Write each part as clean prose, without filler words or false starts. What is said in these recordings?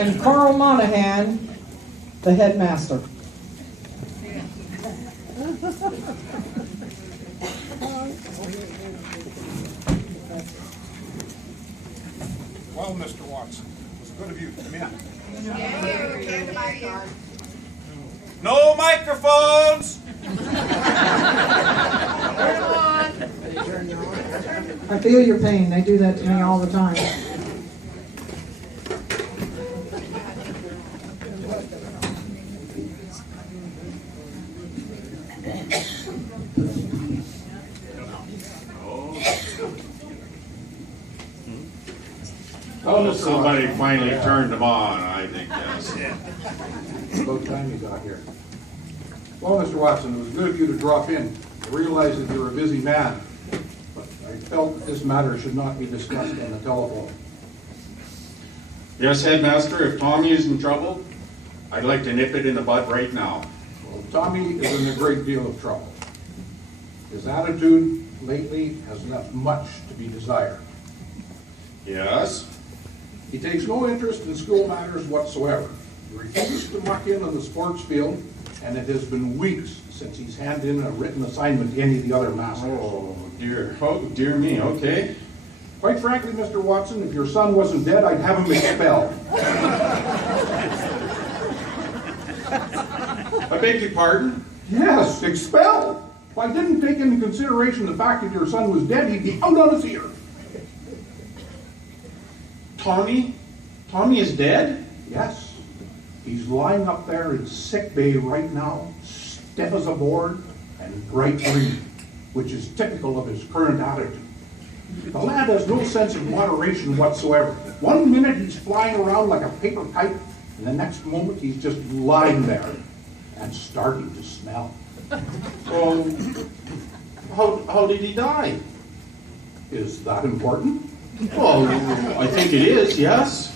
and Karl Monahan, the headmaster. Well, Mr. Watson, it was good of you to come in. No microphones! I feel your pain. They do that to me all the time. Oh, somebody finally turned them on, I think, yes. About time you got here. Well, Mr. Watson, it was good of you to drop in. I realize that you're a busy man, but I felt that this matter should not be discussed on the telephone. Yes, Headmaster, if Tommy is in trouble, I'd like to nip it in the bud right now. Well, Tommy is in a great deal of trouble. His attitude lately has left much to be desired. Yes? He takes no interest in school matters whatsoever. He refuses to muck in on the sports field, and it has been weeks since he's handed in a written assignment to any of the other masters. Oh, dear me, okay. Quite frankly, Mr. Watson, if your son wasn't dead, I'd have him expelled. I beg your pardon? Yes, expelled. If I didn't take into consideration the fact that your son was dead, he'd be out on his ear. Tommy? Tommy is dead? Yes. He's lying up there in sick bay right now, stiff as a board and bright green, which is typical of his current attitude. The lad has no sense of moderation whatsoever. One minute he's flying around like a paper kite, and the next moment he's just lying there and starting to smell. Oh, how did he die? Is that important? Well, I think it is, yes.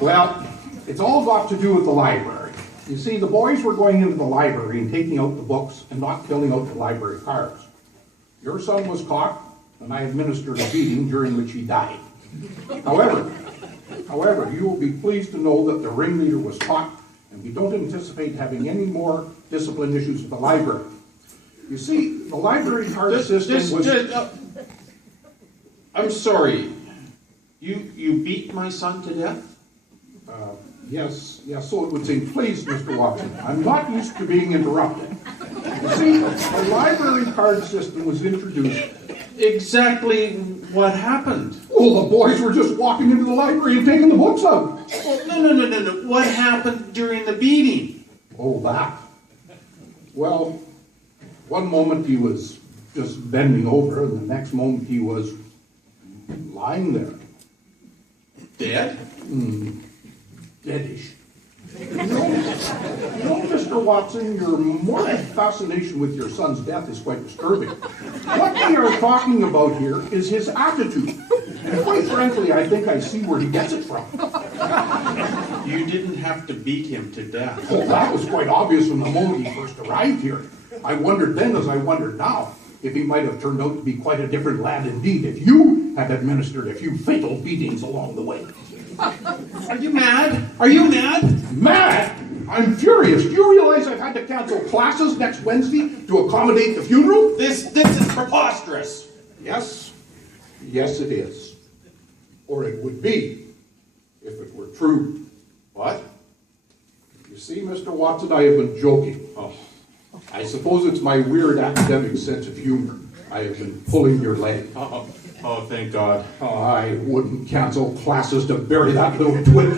Well, it's all got to do with the library. You see, the boys were going into the library and taking out the books and not filling out the library cards. Your son was caught, and I administered a beating during which he died. However, you will be pleased to know that the ringleader was caught, and we don't anticipate having any more discipline issues with the library. You see, the library card system was... I'm sorry. You beat my son to death? Yes, so it would seem. Please, Mr. Watson, I'm not used to being interrupted. You see, the library card system was introduced. Exactly what happened? Well, the boys were just walking into the library and taking the books out. Oh, no. What happened during the beating? Oh, that. Well, one moment he was just bending over, and the next moment he was lying there. Dead? Deadish. You know, Mr. Watson, your morbid fascination with your son's death is quite disturbing. What we are talking about here is his attitude. And quite frankly, I think I see where he gets it from. You didn't have to beat him to death. Well, that was quite obvious from the moment he first arrived here. I wondered then, as I wondered now, if he might have turned out to be quite a different lad indeed if you had administered a few fatal beatings along the way. Are you mad? Are you mad? Mad? I'm furious. Do you realize I've had to cancel classes next Wednesday to accommodate the funeral? This is preposterous. Yes, it is. Or it would be, if it were true. What? You see, Mr. Watson, I have been joking. Oh, I suppose it's my weird academic sense of humor. I have been pulling your leg. Oh, thank God. I wouldn't cancel classes to bury that little twit.